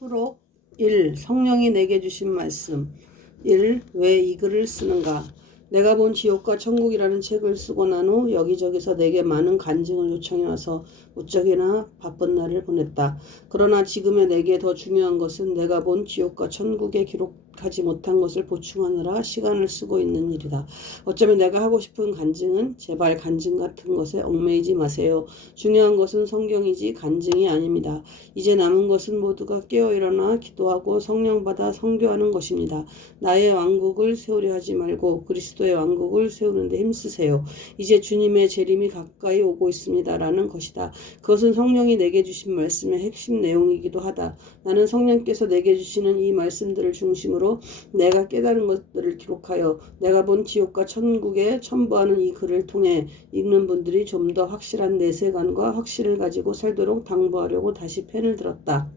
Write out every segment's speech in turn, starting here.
프록 1. 성령이 내게 주신 말씀. 1. 왜 이 글을 쓰는가? 내가 본 지옥과 천국이라는 책을 쓰고 난 후 여기저기서 내게 많은 간증을 요청해 와서 무척이나 바쁜 날을 보냈다. 그러나 지금의 내게 더 중요한 것은 내가 본 지옥과 천국에 기록하지 못한 것을 보충하느라 시간을 쓰고 있는 일이다. 어쩌면 내가 하고 싶은 간증은 제발 간증 같은 것에 얽매이지 마세요. 중요한 것은 성경이지 간증이 아닙니다. 이제 남은 것은 모두가 깨어일어나 기도하고 성령 받아 선교하는 것입니다. 나의 왕국을 세우려 하지 말고 그리스도의 왕국을 세우는 데 힘쓰세요. 이제 주님의 재림이 가까이 오고 있습니다. 라는 것이다. 그것은 성령이 내게 주신 말씀의 핵심 내용이기도 하다. 나는 성령께서 내게 주시는 이 말씀들을 중심으로 내가 깨달은 것들을 기록하여 내가 본 지옥과 천국에 첨부하는 이 글을 통해 읽는 분들이 좀 더 확실한 내세관과 확신을 가지고 살도록 당부하려고 다시 펜을 들었다.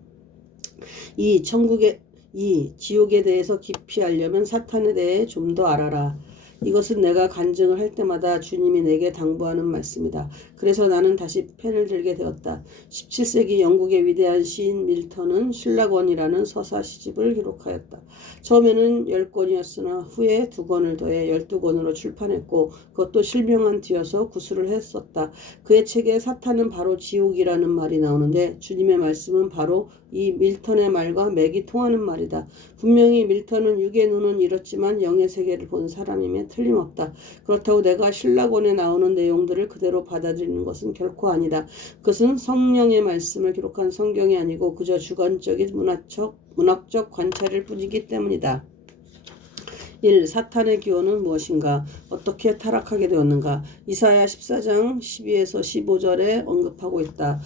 이 지옥에 대해서 깊이 알려면 사탄에 대해 좀 더 알아라. 이것은 내가 간증을 할 때마다 주님이 내게 당부하는 말씀이다. 그래서 나는 다시 펜을 들게 되었다. 17세기 영국의 위대한 시인 밀턴은 신라권이라는 서사 시집을 기록하였다. 처음에는 10권이었으나 후에 2권을 더해 12권으로 출판했고 그것도 실명한 뒤여서 구술을 했었다. 그의 책에 사탄은 바로 지옥이라는 말이 나오는데 주님의 말씀은 바로 이 밀턴의 말과 맥이 통하는 말이다. 분명히 밀턴은 육의 눈은 잃었지만 영의 세계를 본 사람임에 틀림없다. 그렇다고 내가 신라권에 나오는 내용들을 그대로 받아들이는 것은 결코 아니다. 그것은 성령의 말씀을 기록한 성경이 아니고 그저 주관적인 문학적 관찰일 뿐이기 때문이다. 1. 사탄의 기원은 무엇인가? 어떻게 타락하게 되었는가? 이사야 14장 12에서 15절에 언급하고 있다.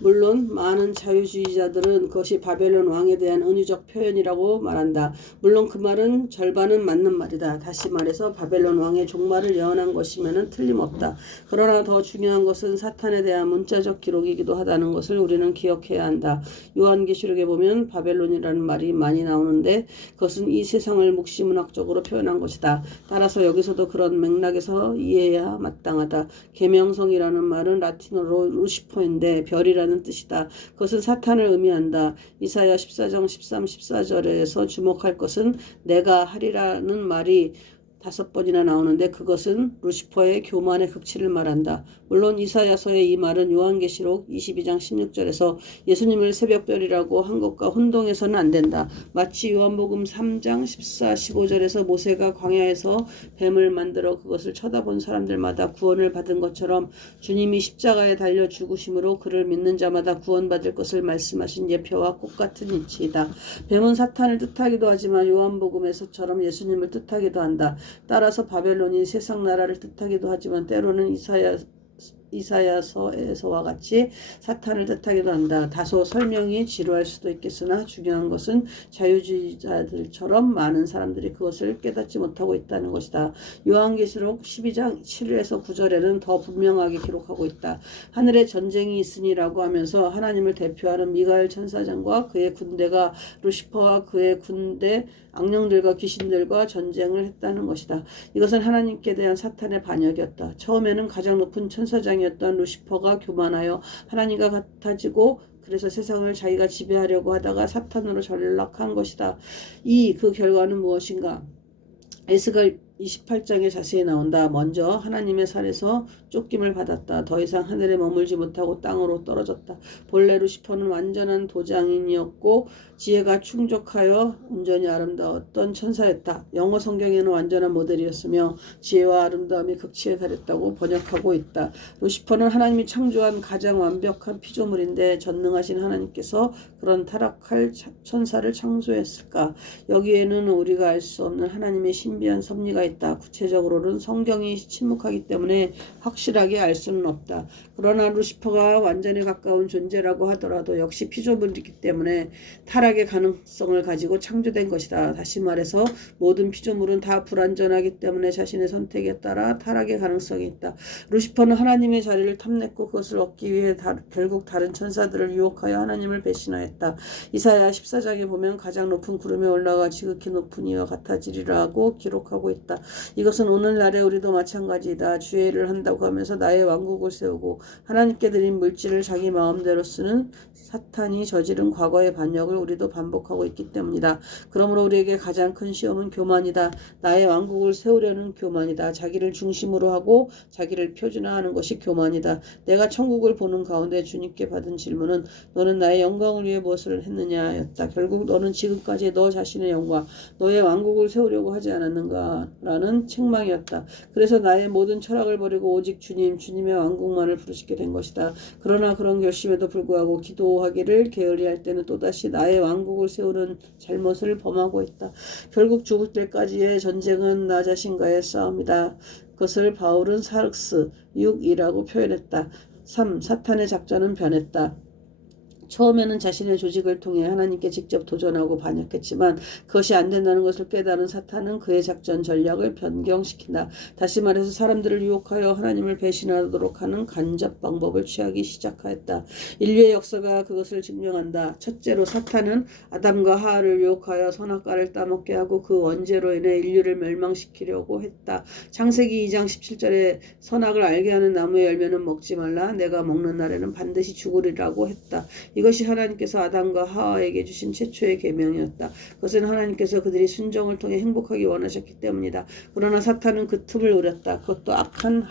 물론 많은 자유주의자들은 그것이 바벨론 왕에 대한 은유적 표현이라고 말한다. 물론 그 말은 절반은 맞는 말이다. 다시 말해서 바벨론 왕의 종말을 예언한 것이면 틀림없다. 그러나 더 중요한 것은 사탄에 대한 문자적 기록이기도 하다는 것을 우리는 기억해야 한다. 요한계시록에 보면 바벨론이라는 말이 많이 나오는데 그것은 이 세상을 묵시문학적으로 표현한 것이다. 따라서 여기서도 그런 맥락에서 이해해야 마땅하다. 계명성이라는 말은 라틴어로 루시퍼인데 별이라는 뜻이다. 그것은 사탄을 의미한다. 이사야 14장 13, 14절에서 주목할 것은 내가 하리라는 말이 5번이나 나오는데 그것은 루시퍼의 교만의 극치를 말한다. 물론 이사야서의 이 말은 요한계시록 22장 16절에서 예수님을 새벽별이라고 한 것과 혼동해서는 안 된다. 마치 요한복음 3장 14, 15절에서 모세가 광야에서 뱀을 만들어 그것을 쳐다본 사람들마다 구원을 받은 것처럼 주님이 십자가에 달려 죽으심으로 그를 믿는 자마다 구원받을 것을 말씀하신 예표와 똑같은 이치이다. 뱀은 사탄을 뜻하기도 하지만 요한복음에서처럼 예수님을 뜻하기도 한다. 따라서 바벨론이 세상 나라를 뜻하기도 하지만 때로는 이사야서에서와 같이 사탄을 뜻하기도 한다. 다소 설명이 지루할 수도 있겠으나 중요한 것은 자유주의자들처럼 많은 사람들이 그것을 깨닫지 못하고 있다는 것이다. 요한계시록 12장 7에서 9절에는 더 분명하게 기록하고 있다. 하늘에 전쟁이 있으니라고 하면서 하나님을 대표하는 미가엘 천사장과 그의 군대가 루시퍼와 그의 군대 악령들과 귀신들과 전쟁을 했다는 것이다. 이것은 하나님께 대한 사탄의 반역이었다. 처음에는 가장 높은 천사장이었던 루시퍼가 교만하여 하나님과 같아지고 그래서 세상을 자기가 지배하려고 하다가 사탄으로 전락한 것이다. 그 결과는 무엇인가? 에스겔 28장에 자세히 나온다. 먼저 하나님의 살에서 쫓김을 받았다. 더 이상 하늘에 머물지 못하고 땅으로 떨어졌다. 본래 루시퍼는 완전한 도장인이었고 지혜가 충족하여 온전히 아름다웠던 천사였다. 영어 성경에는 완전한 모델이었으며 지혜와 아름다움이 극치에 달했다고 번역하고 있다. 루시퍼는 하나님이 창조한 가장 완벽한 피조물인데 전능하신 하나님께서 그런 타락할 천사를 창조했을까? 여기에는 우리가 알 수 없는 하나님의 신비한 섭리가 있다. 구체적으로는 성경이 침묵하기 때문에 확실하게 알 수는 없다. 그러나 루시퍼가 완전히 가까운 존재라고 하더라도 역시 피조물이기 때문에 타락의 가능성을 가지고 창조된 것이다. 다시 말해서 모든 피조물은 다 불완전하기 때문에 자신의 선택에 따라 타락의 가능성이 있다. 루시퍼는 하나님의 자리를 탐냈고 그것을 얻기 위해 결국 다른 천사들을 유혹하여 하나님을 배신하였다. 이사야 14장에 보면 가장 높은 구름에 올라가 지극히 높은 이와 같아지리라고 기록하고 있다. 이것은 오늘날의 우리도 마찬가지이다. 주의를 한다고 하면 취하면서 나의 왕국을 세우고 하나님께 드린 물질을 자기 마음대로 쓰는 사탄이 저지른 과거의 반역을 우리도 반복하고 있기 때문이다. 그러므로 우리에게 가장 큰 시험은 교만이다. 나의 왕국을 세우려는 교만이다. 자기를 중심으로 하고 자기를 표준화하는 것이 교만이다. 내가 천국을 보는 가운데 주님께 받은 질문은 너는 나의 영광을 위해 무엇을 했느냐였다. 결국 너는 지금까지 너 자신의 영광, 너의 왕국을 세우려고 하지 않았는가? 라는 책망이었다. 그래서 나의 모든 철학을 버리고 오직 주님의 왕국만을 부르짖게 된 것이다. 그러나 그런 결심에도 불구하고 기도하기를 게을리할 때는 또다시 나의 왕국을 세우는 잘못을 범하고 있다. 결국 죽을 때까지의 전쟁은 나 자신과의 싸움이다. 그것을 바울은 사륵스 6이라고 표현했다. 3. 사탄의 작전은 변했다. 처음에는 자신의 조직을 통해 하나님께 직접 도전하고 반역했지만 그것이 안 된다는 것을 깨달은 사탄은 그의 작전 전략을 변경시킨다. 다시 말해서 사람들을 유혹하여 하나님을 배신하도록 하는 간접 방법을 취하기 시작하였다. 인류의 역사가 그것을 증명한다. 첫째로 사탄은 아담과 하와를 유혹하여 선악과를 따먹게 하고 그 원죄로 인해 인류를 멸망시키려고 했다. 창세기 2장 17절에 선악을 알게 하는 나무의 열매는 먹지 말라. 내가 먹는 날에는 반드시 죽으리라고 했다. 이것이 하나님께서 아담과 하와에게 주신 최초의 계명이었다. 그것은 하나님께서 그들이 순종을 통해 행복하기 원하셨기 때문이다. 그러나 사탄은 그 틈을 노렸다. 그것도 약한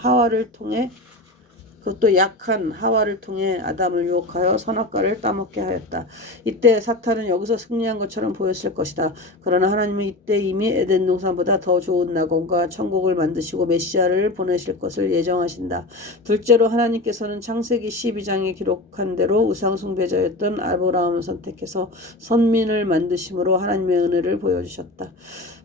하와를 통해 아담을 유혹하여 선악과를 따먹게 하였다. 이때 사탄은 여기서 승리한 것처럼 보였을 것이다. 그러나 하나님은 이때 이미 에덴 동산보다 더 좋은 낙원과 천국을 만드시고 메시아를 보내실 것을 예정하신다. 둘째로 하나님께서는 창세기 12장에 기록한 대로 우상 숭배자였던 아브라함을 선택해서 선민을 만드심으로 하나님의 은혜를 보여주셨다.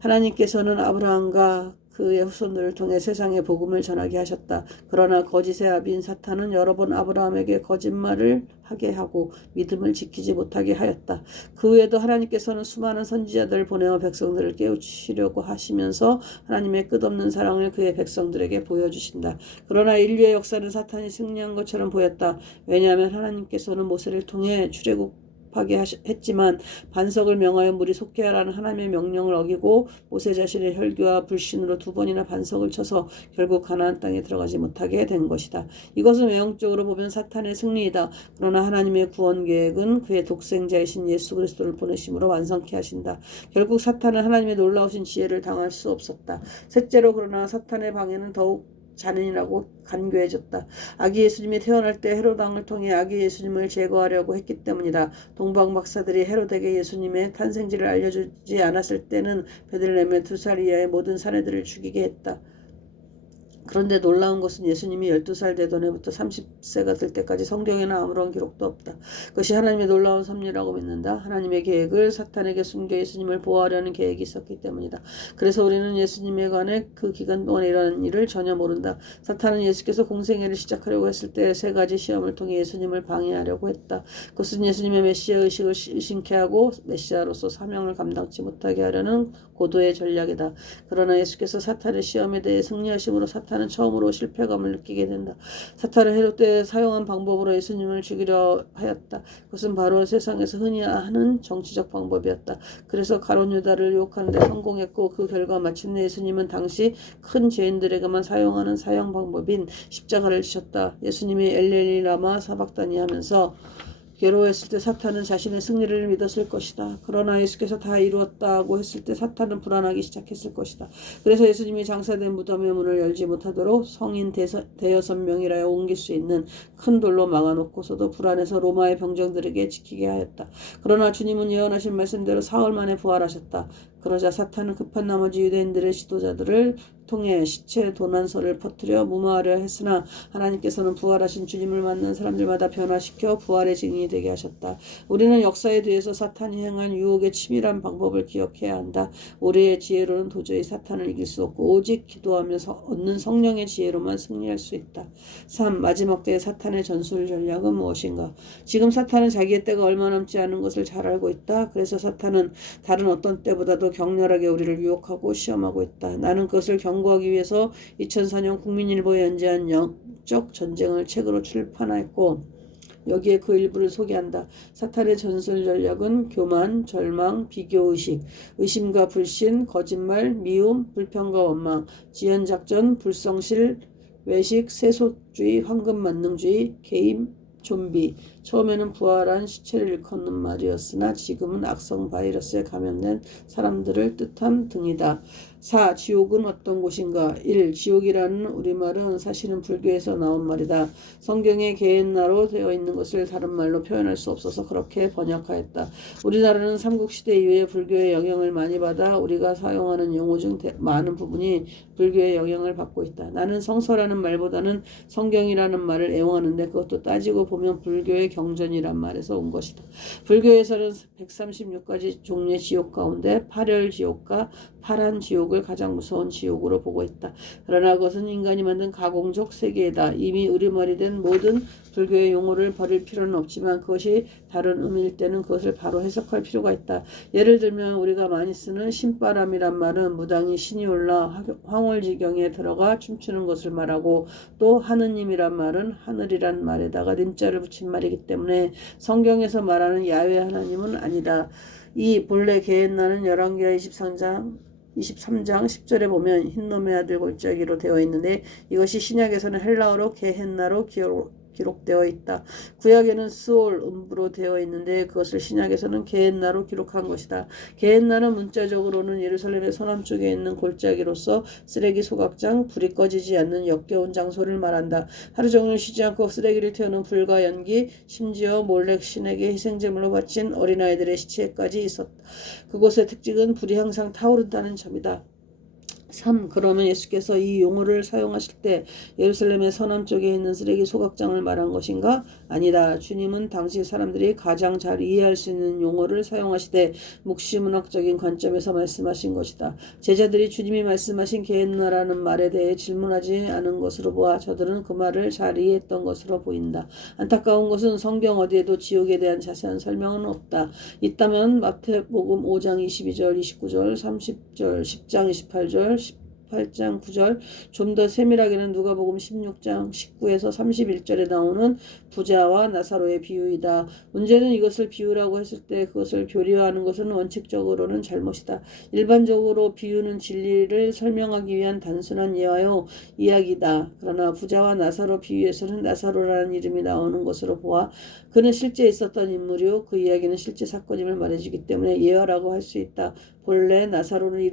하나님께서는 아브라함과 그의 후손들을 통해 세상에 복음을 전하게 하셨다. 그러나 거짓의 아비인 사탄은 여러 번 아브라함에게 거짓말을 하게 하고 믿음을 지키지 못하게 하였다. 그 외에도 하나님께서는 수많은 선지자들을 보내어 백성들을 깨우치려고 하시면서 하나님의 끝없는 사랑을 그의 백성들에게 보여주신다. 그러나 인류의 역사는 사탄이 승리한 것처럼 보였다. 왜냐하면 하나님께서는 모세를 통해 출애굽하게 했지만 반석을 명하여 물이 솟게 하라는 하나님의 명령을 어기고 모세 자신의 혈기와 불신으로 2번이나 반석을 쳐서 결국 가나안 땅에 들어가지 못하게 된 것이다. 이것은 외형적으로 보면 사탄의 승리이다. 그러나 하나님의 구원 계획은 그의 독생자이신 예수 그리스도를 보내심으로 완성케 하신다. 결국 사탄은 하나님의 놀라우신 지혜를 당할 수 없었다. 셋째로 그러나 사탄의 방해는 더욱 잔인이라고 간교해졌다. 아기 예수님이 태어날 때 헤롯 왕을 통해 아기 예수님을 제거하려고 했기 때문이다. 동방 박사들이 헤롯에게 예수님의 탄생지를 알려주지 않았을 때는 베들레헴의 2살 이하의 모든 사내들을 죽이게 했다. 그런데 놀라운 것은 예수님이 12살 되던 해부터 30세가 될 때까지 성경에는 아무런 기록도 없다. 그것이 하나님의 놀라운 섭리라고 믿는다. 하나님의 계획을 사탄에게 숨겨 예수님을 보호하려는 계획이 있었기 때문이다. 그래서 우리는 예수님에 관해 그 기간 동안 일어난 일을 전혀 모른다. 사탄은 예수께서 공생애를 시작하려고 했을 때 3가지 시험을 통해 예수님을 방해하려고 했다. 그것은 예수님의 메시아 의식을 의심케 하고 메시아로서 사명을 감당치 못하게 하려는 고도의 전략이다. 그러나 예수께서 사탄의 시험에 대해 승리하심으로 사탄은 처음으로 실패감을 느끼게 된다. 사탄을 헤롯 때 사용한 방법으로 예수님을 죽이려 하였다. 그것은 바로 세상에서 흔히 하는 정치적 방법이었다. 그래서 가룟 유다를 유혹하는 데 성공했고 그 결과 마침내 예수님은 당시 큰 죄인들에게만 사용하는 사형 방법인 십자가를 지셨다. 예수님이 엘렐리 라마 사박다니 하면서 괴로워했을 때 사탄은 자신의 승리를 믿었을 것이다. 그러나 예수께서 다 이루었다고 했을 때 사탄은 불안하기 시작했을 것이다. 그래서 예수님이 장사된 무덤의 문을 열지 못하도록 성인 6명이라 옮길 수 있는 큰 돌로 막아놓고서도 불안해서 로마의 병정들에게 지키게 하였다. 그러나 주님은 예언하신 말씀대로 사흘 만에 부활하셨다. 그러자 사탄은 급한 나머지 유대인들의 지도자들을 통해 시체 도난설을 퍼뜨려 무마하려 했으나 하나님께서는 부활하신 주님을 만난 사람들마다 변화시켜 부활의 증인이 되게 하셨다. 우리는 역사에 대해서 사탄이 행한 유혹의 치밀한 방법을 기억해야 한다. 우리의 지혜로는 도저히 사탄을 이길 수 없고 오직 기도하며 얻는 성령의 지혜로만 승리할 수 있다. 3. 마지막 때의 사탄의 전술 전략은 무엇인가? 지금 사탄은 자기의 때가 얼마 남지 않은 것을 잘 알고 있다. 그래서 사탄은 다른 어떤 때보다도 격렬하게 우리를 유혹하고 시험하고 있다. 나는 그것을 경고하기 위해서 2004년 국민일보에 연재한 영적 전쟁을 책으로 출판했고 여기에 그 일부를 소개한다. 사탄의 전술 전략은 교만, 절망, 비교의식, 의심과 불신, 거짓말, 미움, 불평과 원망, 지연작전, 불성실, 외식, 세속주의, 황금만능주의, 개임, 좀비. 처음에는 부활한 시체를 일컫는 말이었으나 지금은 악성 바이러스에 감염된 사람들을 뜻한 등이다. 4. 지옥은 어떤 곳인가? 1. 지옥이라는 우리말은 사실은 불교에서 나온 말이다. 성경에 게헨나로 되어 있는 것을 다른 말로 표현할 수 없어서 그렇게 번역하였다. 우리나라는 삼국시대 이후에 불교의 영향을 많이 받아 우리가 사용하는 용어 중 많은 부분이 불교의 영향을 받고 있다. 나는 성서라는 말보다는 성경이라는 말을 애용하는데 그것도 따지고 보면 불교의 경전이란 말에서 온 것이다. 불교에서는 136가지 종류의 지옥 가운데 파멸지옥과 파란 지옥을 가장 무서운 지옥으로 보고 있다. 그러나 그것은 인간이 만든 가공적 세계이다. 이미 우리말이 된 모든 불교의 용어를 버릴 필요는 없지만 그것이 다른 의미일 때는 그것을 바로 해석할 필요가 있다. 예를 들면 우리가 많이 쓰는 신바람이란 말은 무당이 신이 올라 황홀지경에 들어가 춤추는 것을 말하고 또 하느님이란 말은 하늘이란 말에다가 님자를 붙인 말이기 때문에 성경에서 말하는 야훼 하나님은 아니다. 이 본래 게헨나는 열왕기하 23장 10절에 보면 흰놈의 아들 골짜기로 되어 있는데 이것이 신약에서는 헬라어로 게헨나로 기록되어 있다. 구약에는 스올, 음부로 되어 있는데 그것을 신약에서는 게헨나로 기록한 것이다. 게헨나는 문자적으로는 예루살렘의 서남쪽에 있는 골짜기로서 쓰레기 소각장, 불이 꺼지지 않는 역겨운 장소를 말한다. 하루 종일 쉬지 않고 쓰레기를 태우는 불과 연기, 심지어 몰렉 신에게 희생제물로 바친 어린아이들의 시체까지 있었다. 그곳의 특징은 불이 항상 타오른다는 점이다. 3. 그러면 예수께서 이 용어를 사용하실 때 예루살렘의 서남쪽에 있는 쓰레기 소각장을 말한 것인가? 아니다. 주님은 당시 사람들이 가장 잘 이해할 수 있는 용어를 사용하시되 묵시문학적인 관점에서 말씀하신 것이다. 제자들이 주님이 말씀하신 게헨나라는 말에 대해 질문하지 않은 것으로 보아 저들은 그 말을 잘 이해했던 것으로 보인다. 안타까운 것은 성경 어디에도 지옥에 대한 자세한 설명은 없다. 있다면 마태복음 5장 22절, 29절, 30절, 10장 28절, 18장 9절, 좀 더 세밀하게는 누가복음 16장 19에서 31절에 나오는 부자와 나사로의 비유이다. 문제는 이것을 비유라고 했을 때 그것을 교리화하는 것은 원칙적으로는 잘못이다. 일반적으로 비유는 진리를 설명하기 위한 단순한 예화요 이야기다. 그러나 부자와 나사로 비유에서는 나사로라는 이름이 나오는 것으로 보아 그는 실제 있었던 인물이요 그 이야기는 실제 사건임을 말해주기 때문에 예화라고 할 수 있다. 본래 나사로라는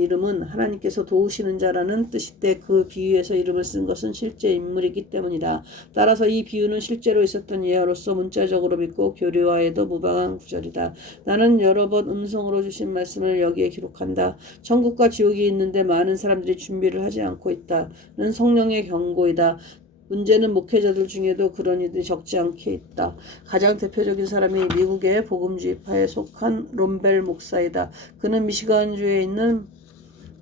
이름은 하나님께서 도우시는 자라는 뜻인데 그 비유에서 이름을 쓴 것은 실제 인물이기 때문이다. 따라서 이 비유는 실제로 있었던 예화로서 문자적으로 믿고 교리화에도 무방한 구절이다. 나는 여러 번 음성으로 주신 말씀을 여기에 기록한다. 천국과 지옥이 있는데 많은 사람들이 준비를 하지 않고 있다는 성령의 경고이다. 문제는 목회자들 중에도 그런 이들이 적지 않게 있다. 가장 대표적인 사람이 미국의 복음주의파에 속한 롬벨 목사이다. 그는 미시간주에 있는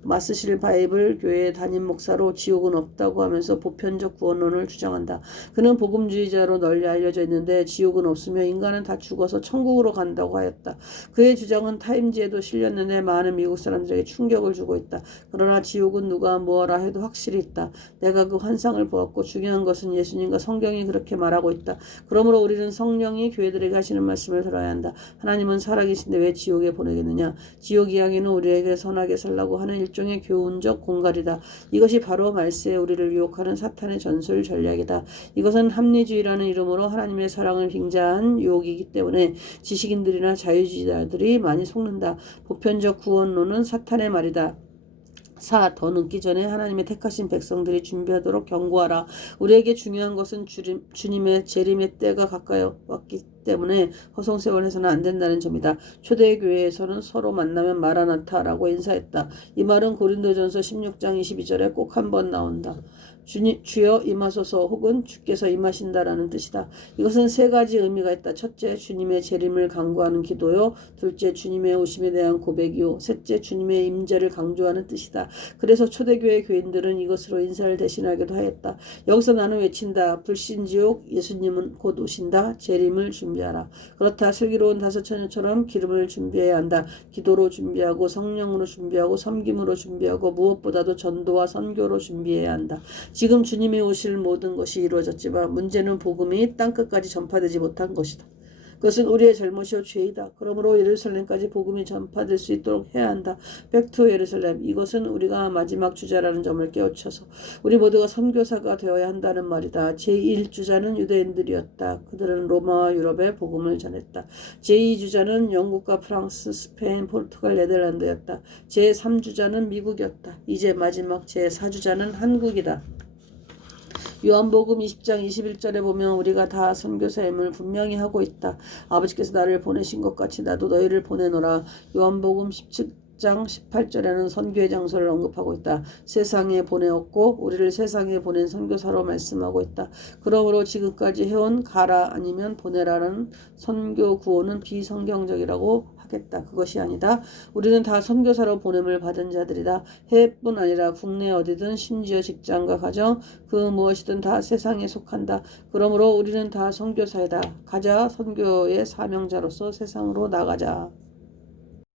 마스실 바이블 교회 담임 목사로 지옥은 없다고 하면서 보편적 구원론을 주장한다. 그는 복음주의자로 널리 알려져 있는데 지옥은 없으며 인간은 다 죽어서 천국으로 간다고 하였다. 그의 주장은 타임지에도 실렸는데 많은 미국 사람들에게 충격을 주고 있다. 그러나 지옥은 누가 뭐라 해도 확실히 있다. 내가 그 환상을 보았고 중요한 것은 예수님과 성경이 그렇게 말하고 있다. 그러므로 우리는 성령이 교회들에게 하시는 말씀을 들어야 한다. 하나님은 살아계신데 왜 지옥에 보내겠느냐. 지옥 이야기는 우리에게 선하게 살라고 하는 일종의 교훈적 공갈이다. 이것이 바로 말세에 우리를 유혹하는 사탄의 전술 전략이다. 이것은 합리주의라는 이름으로 하나님의 사랑을 빙자한 유혹이기 때문에 지식인들이나 자유주의자들이 많이 속는다. 보편적 구원론은 사탄의 말이다. 4. 더 늦기 전에 하나님의 택하신 백성들이 준비하도록 경고하라. 우리에게 중요한 것은 주님의 재림의 때가 가까이 왔기 때문에 허송세월해서는 안 된다는 점이다. 초대교회에서는 서로 만나면 마라나타라고 인사했다. 이 말은 고린도전서 16장 22절에 꼭 한번 나온다. 주여 임하소서 혹은 주께서 임하신다라는 뜻이다. 이것은 세 가지 의미가 있다. 첫째, 주님의 재림을 간구하는 기도요. 둘째, 주님의 오심에 대한 고백이요. 셋째, 주님의 임재를 강조하는 뜻이다. 그래서 초대교회 교인들은 이것으로 인사를 대신하기도 하였다. 여기서 나는 외친다. 불신지옥, 예수님은 곧 오신다. 재림을 준비하라. 그렇다. 슬기로운 다섯처녀처럼 기름을 준비해야 한다. 기도로 준비하고 성령으로 준비하고 섬김으로 준비하고 무엇보다도 전도와 선교로 준비해야 한다. 지금 주님이 오실 모든 것이 이루어졌지만 문제는 복음이 땅끝까지 전파되지 못한 것이다. 그것은 우리의 잘못이요 죄이다. 그러므로 예루살렘까지 복음이 전파될 수 있도록 해야 한다. 백투 예루살렘. 이것은 우리가 마지막 주자라는 점을 깨우쳐서 우리 모두가 선교사가 되어야 한다는 말이다. 제1주자는 유대인들이었다. 그들은 로마와 유럽에 복음을 전했다. 제2주자는 영국과 프랑스, 스페인, 포르투갈, 네덜란드였다. 제3주자는 미국이었다. 이제 마지막 제4주자는 한국이다. 요한복음 20장 21절에 보면 우리가 다 선교사임을 분명히 하고 있다. 아버지께서 나를 보내신 것 같이 나도 너희를 보내노라. 요한복음 17장 18절에는 선교의 장소를 언급하고 있다. 세상에 보내었고 우리를 세상에 보낸 선교사로 말씀하고 있다. 그러므로 지금까지 해온 가라 아니면 보내라는 선교 구호는 비성경적이라고 하겠다. 그것이 아니다. 우리는 다 선교사로 보냄을 받은 자들이다. 해외뿐 아니라 국내 어디든 심지어 직장과 가정 그 무엇이든 다 세상에 속한다. 그러므로 우리는 다 선교사이다. 가자 선교의 사명자로서 세상으로 나가자.